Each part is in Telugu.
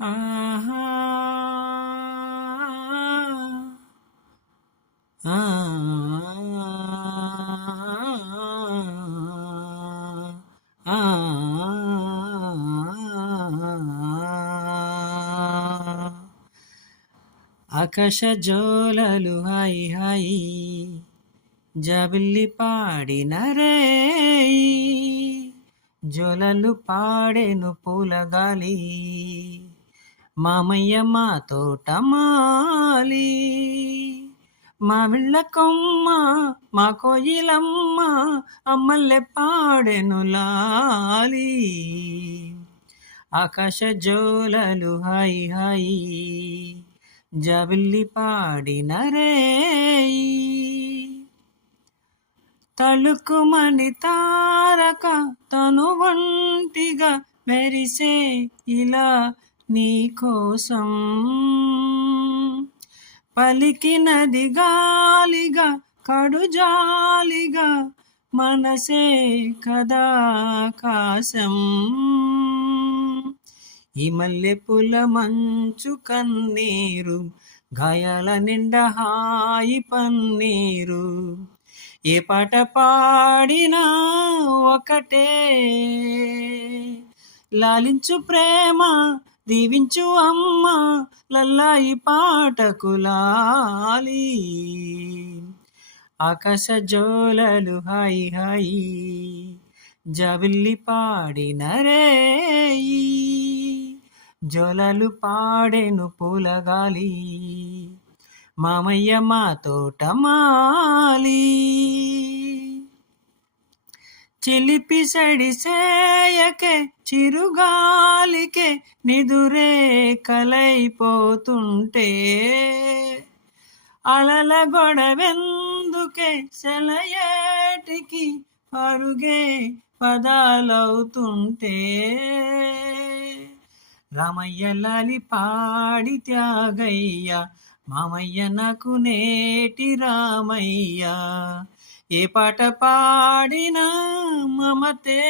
ఆహా ఆ ఆకాశ జోలలు హాయి హాయి జబిల్లి పాడిన రేయి జోలలు పాడెను పూలగాలి మామయ్య మా తోటమాలి మామిళ్ళ కొమ్మ మా కోయిలమ్మ అమ్మల్లె పాడెను లాలి ఆకాశ జోలలు హాయి హాయి జబిల్లి పాడిన రేయి తళుకుమని తారక తను ఒంటిగా మెరిసే ఇలా నీకోసం పలికినది గాలిగా కడుజాలిగా మనసే కదాకాశం ఈ మల్లె పూల మంచు కన్నీరు గాయాల నిండా హాయి పన్నీరు ఏ పాట పాడినా ఒకటే లాలించు ప్రేమ దీవించు అమ్మ లల్లాయి పాటకు లాలి ఆకాశ జోలలు హాయి హాయి జబిల్లి పాడిన రేయి జోలలు పాడెను పూలగాలి మామయ్య మా తోటమాలి చిలిపి సడిసేయకే చిరుగాలికే నిదురే కలైపోతుంటే అలల గొడవెందుకే సెలయేటికి పరుగే పదాలవుతుంటే రామయ్య లాలి పాడి త్యాగయ్య మామయ్య నాకు నేటి రామయ్య ఏ పాట పాడినా మమతే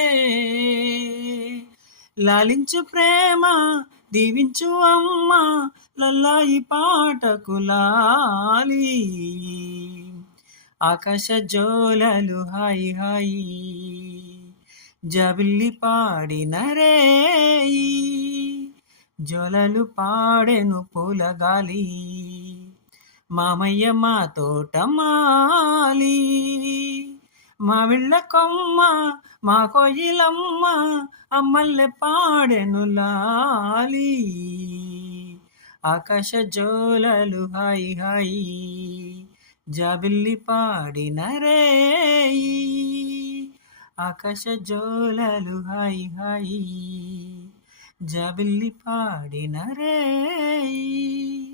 లాలించు ప్రేమ దీవించు అమ్మ లల్లాయి పాటకు లాలి ఆకాశ జోలలు హాయి హాయి జబిల్లి పాడిన రేయి జోలలు పాడెను పూలగాలి మామయ్య మా తోటమాలి మావిళ్ళ కొమ్మ మా కోయిలమ్మ అమ్మల్లె పాడెను లాలి ఆకాశ జోలలు హాయి హాయి జబిల్లి పాడిన రేయి ఆకాశ జోలలు హాయి హాయి జబిల్లి పాడిన రేయి